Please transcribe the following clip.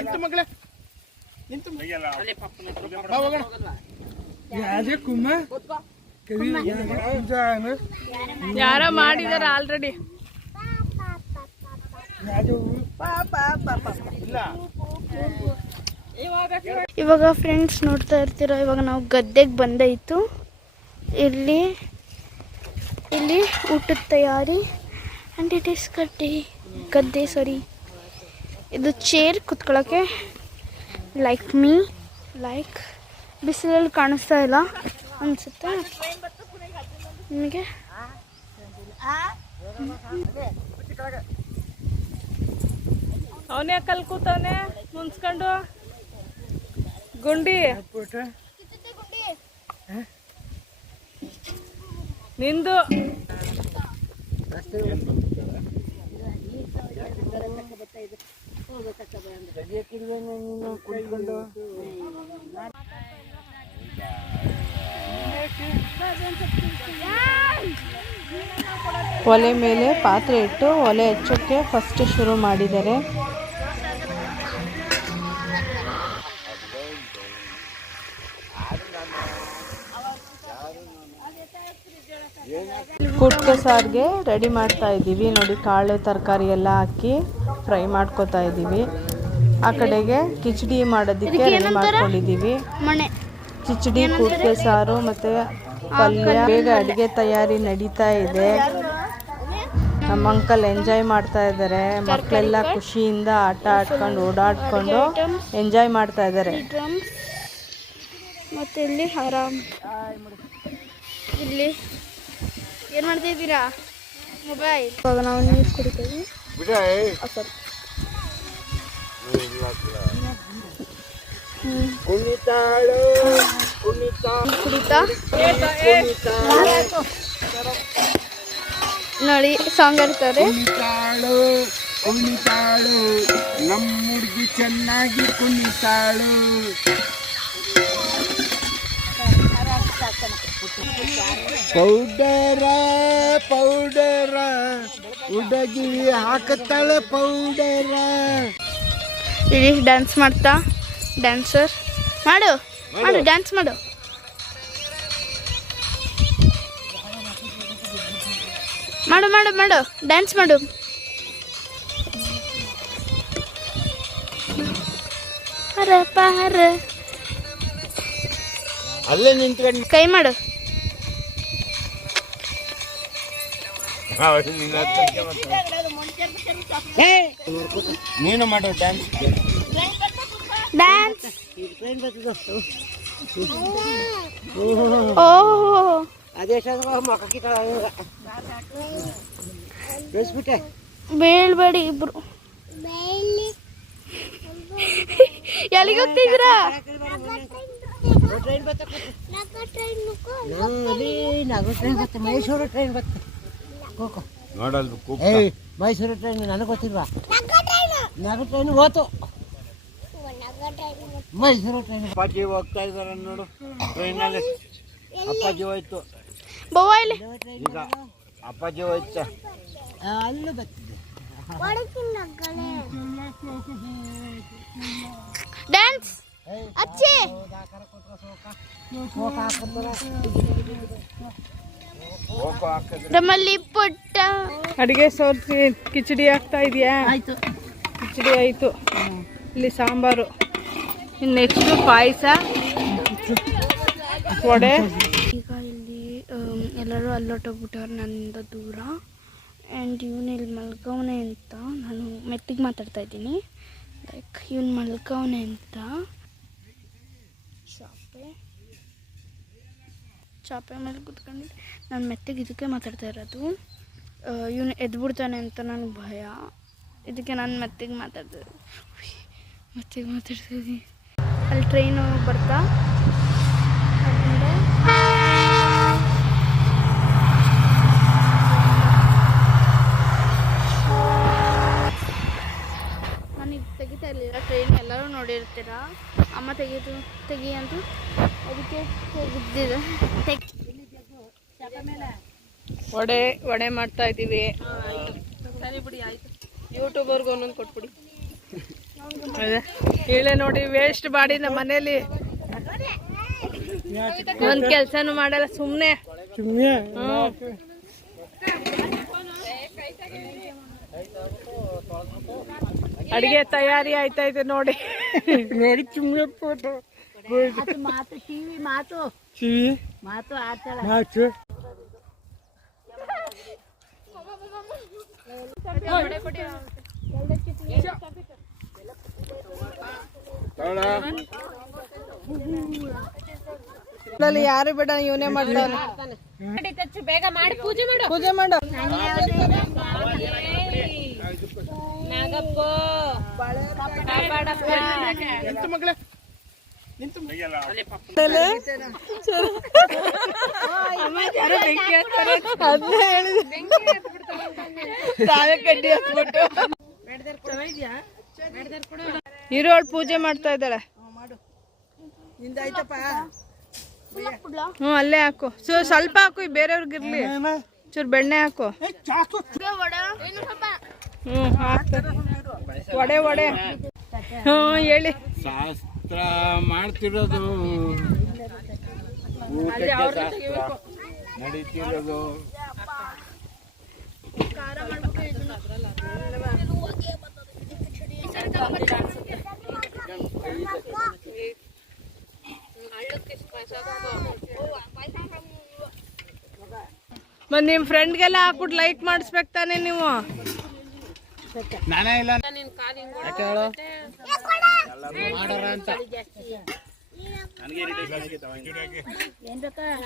ಎಂತ ಮಗಳೇ. ಎಂತ ಕುಮ್ಮ? ಯಾರ ಮಾಡಿದಾರ ಆಲ್ರೆಡಿ ಇವಾಗ ಫ್ರೆಂಡ್ಸ್ ನೋಡ್ತಾ ಇರ್ತೀರ? ಇವಾಗ ನಾವು ಗದ್ದೆಗೆ ಬಂದಾಯಿತು. ಇಲ್ಲಿ ಇಲ್ಲಿ ಊಟದ ತಯಾರಿ. ಆ್ಯಂಡ್ ಇಟ್ ಈಸ್ ಕಟ್ಟಿ ಗದ್ದೆ ಸಾರಿ ಇದು ಚೇರ್ ಕುತ್ಕೊಳ್ಳೋಕ್ಕೆ ಲೈಕ್ ಮೀ ಲೈಕ್ ಬಿಸಿಲಲ್ಲಿ ಕಾಣಿಸ್ತಾ ಇಲ್ಲ ಅನಿಸುತ್ತೆ. ನಿಮಗೆ? ಅವನೇ ಕಲ್ ಕೂತವನೆ, ಮುನ್ಸ್ಕೊಂಡು. ಗುಂಡಿ. ನಿಂದು. ಒಲೆ ಮೇಲೆ ಪಾತ್ರೆ ಇಟ್ಟು ಒಲೆ ಹಚ್ಚೋಕ್ಕೆ ಫಸ್ಟ್ ಶುರು ಮಾಡಿದ್ದಾರೆ. ಕುಟ್ಟ ಸಾರಿಗೆ ರೆಡಿ ಮಾಡ್ತಾ ಇದ್ದೀವಿ. ನೋಡಿ ಕಾಳು, ತರಕಾರಿ ಎಲ್ಲ ಹಾಕಿ. ಫ್ರೈ ಮಾಡ್ಕೊತಾ ಇದ್ದೀವಿ. ಆ ಕಡೆಗೆ ಕಿಚಡಿ ಮಾಡೋದಕ್ಕೆ ರೆಡಿ ಮಾಡ್ಕೊಂಡಿದ್ದೀವಿ. ಕಿಚಡಿ ಕುಟ್ಕೆ ಸಾರು ಮತ್ತೆ ಪಲ್ಯ. ಬೇಗ ಅಡುಗೆ ತಯಾರಿ ನಡೀತಾ ಇದೆ. ನಮ್ಮ ಅಂಕಲ್ ಎಂಜಾಯ್ ಮಾಡ್ತಾ ಇದ್ದಾರೆ. ಮಕ್ಕಳೆಲ್ಲ ಖುಷಿಯಿಂದ ಆಟ ಆಡ್ಕೊಂಡು ಓಡಾಡ್ಕೊಂಡು ಎಂಜಾಯ್ ಮಾಡ್ತಾ ಇದ್ದಾರೆ. ಮತ್ತೆ ಇಲ್ಲಿ ಆರಾಮ್. ಇಲ್ಲಿ ಏನು ಮಾಡ್ತಾ ಇದ್ದೀರಾ? ಮೊಬೈಲ್ ಇವಾಗ ನಾವು ನೀರು ಕುಡಿತೀವಿ ಕುಣಿತಾಳು ಕುಣಿತಾ ನೋಡಿ ಸಾಂಗ್ ಇರ್ತಾರೆ ಕುಣಿತಾಳು ಕುಣಿತಾಳು ನಮ್ಮ ಹುಡುಗಿ ಚೆನ್ನಾಗಿ ಕುಣಿತಾಳು. Powder powder. ಹುಡುಗಿ ಹಾಕುತ್ತಾಳೆ ಪೌಡರ. ಇಲ್ಲಿ ಡ್ಯಾನ್ಸ್ ಮಾಡ್ತಾ? ಡ್ಯಾನ್ಸರ್ ಮಾಡು ಮಾಡು ಡ್ಯಾನ್ಸ್ ಮಾಡು. ಮಾಡು ಮಾಡು ಮಾಡು ಡ್ಯಾನ್ಸ್ ಮಾಡು. ಹರ ಪಹರ ಅಲ್ಲೇ ನಿಂತ್ಕೊಂಡು. ಕೈ ಮಾಡು. ನೀನು ಮಾಡು ಡ್ಯಾನ್ಸ್ ಡ್ಯಾನ್ಸ್ ಓಹ್ ಬೀಳ್ಬೇಡಿ ಇಬ್ರು. ಎಲ್ಲಿಗೆ ಹೋಗ್ತಿದ್ದೀರಾ? ಮೈಸೂರು ಟ್ರೈನ್ ಬರ್ತದೆ ನೋಡಲ್ ಏಯ್ ಮೈಸೂರು ಟ್ರೈನ್ ನನಗೆ ಗೊತ್ತಿಲ್ವಾ? ನಗರ ಟ್ರೈನ್ ಹೋತು. ಮೈಸೂರು ಟ್ರೈನ್ ಅಪ್ಪಾಜಿ ಹೋಗ್ತಾ ಇದಾರೆ ನೋಡು. ಟ್ರೈನಲ್ಲಿ ಅಪ್ಪಾಜಿ ಹೋಯ್ತು. ಈಗ ಅಪ್ಪಾಜಿ ಹೋಯ್ತ. ಅಲ್ಲೂ ಬರ್ತಿದ್ದೆ. ಡ್ಯಾನ್ಸ್ ಅಚ್ಚಿ. ನಮ್ಮಲ್ಲಿ ಪುಟ್ಟ. ಅಡುಗೆ ಸೋರ್ ಕಿಚಡಿ ಆಗ್ತಾ ಇದೆಯಾ? ಆಯ್ತು. ಕಿಚಡಿ ಆಯಿತು. ಇಲ್ಲಿ ಸಾಂಬಾರು. ಇನ್ನು ನೆಕ್ಸ್ಟು ಪಾಯಸ. ವಡೆ. ಈಗ ಇಲ್ಲಿ ಎಲ್ಲರೂ ಅಲ್ಲೊಟ್ಟೋಗ್ಬಿಟ್ಟವ್ರು ನನ್ನಿಂದ ದೂರ. ಆ್ಯಂಡ್ ಇವನು ಇಲ್ಲಿ ಮಲ್ಕವನೆ ಅಂತ. ನಾನು ಮೆತ್ತಿಗೆ ಮಾತಾಡ್ತಾ ಇದ್ದೀನಿ. ಲೈಕ್ ಇವನು ಮಲ್ಕವನೆ ಅಂತ. ಚಾಪೆ ಮೇಲೆ ಕುತ್ಕೊಂಡು ನಾನು ಮೆತ್ತಗೆ ಇದಕ್ಕೆ ಮಾತಾಡ್ತಾ ಇರೋದು. ಇವನು ಎದ್ಬಿಡ್ತಾನೆ ಅಂತ ನನಗೆ ಭಯ. ಇದಕ್ಕೆ ನಾನು ಮೆತ್ತಿಗೆ ಮಾತಾಡ್ತಾ ಮೆತ್ತಿಗೆ ಮಾತಾಡ್ತಾ ಇದ್ದೀನಿ. ಅಲ್ಲಿ ಟ್ರೈನು ಬರ್ತಾ? ನನಗೆ ತೆಗಿತಾ ಇರಲಿಲ್ಲ. ಟ್ರೈನ್ ಎಲ್ಲರೂ ನೋಡಿರ್ತೀರ? ಅಮ್ಮ ತೆಗೀತು ತೆಗಿ ಅಂತು? ಅದಕ್ಕೆ ವಡೆ ವಡೆ ಮಾಡ್ತಾ ಇದ್ದೀವಿ. ಯೂಟ್ಯೂಬರ್ಗೆ ಒಂದೊಂದು ಕೊಟ್ಬಿಡಿ. ಇಳೆ ನೋಡಿ ವೇಸ್ಟ್ ಮಾಡಿ ನಮ್ಮ ಮನೇಲಿ. ಒಂದ್ ಕೆಲ್ಸನು ಮಾಡಲ್ಲ ಸುಮ್ನೆ. ಸುಮ್ಮನೆ ಅಡಿಗೆ ತಯಾರಿ ಆಯ್ತಾ ಇದೆ ನೋಡಿ. ನೋಡಿ ಫೋಟೋ ಮಾತು ಟಿವಿ ಮಾತು. ಟಿವಿ ಮಾತು ಆಡ್ತಾಳ ಮಾತು? ಅಲ್ಲಿ ಯಾರು ಬೇಡ ಇವನೇ ಮಾಡ್ತಾನೆ. ಬೇಗ ಮಾಡಿ. ಪೂಜೆ ಮಾಡು ಪೂಜೆ ಮಾಡು ನಾಗಪ್ಪ ತಾವೇ ಇರೋಳ್ ಪೂಜೆ ಮಾಡ್ತಾ ಇದ್ದಾಳೆ ಹ್ಮ್, ಅಲ್ಲೇ ಹಾಕು. ಸೊ, ಸ್ವಲ್ಪ ಹಾಕು ಬೇರೆಯವ್ರಿಗಿರ್ಲಿ ಚೂರು ಬೆಣ್ಣೆ ಹಾಕು. ಹ್ಮ್ ವಡೆ ವಡೆ ಹ್ಞೂ ಹೇಳಿ. ಶಾಸ್ತ್ರ ಮಾಡ್ತಿರೋದು ಊಟಕ್ಕೆ ಶಾಸ್ತ್ರ. ನಡೀತಿರೋದು. ಮತ್ತೆ ನಿಮ್ಮ ಫ್ರೆಂಡ್ಗೆಲ್ಲ ಹಾಕ್ಬಿಟ್ಟು ಲೈಕ್ ಮಾಡಿಸ್ಬೇಕು ತಾನೆ ನೀವು. ನಾನೇ ಇಲ್ಲ. ಯಾಕೆ ಹೇಳು? ಮಾಡೋರ ಅಂತ.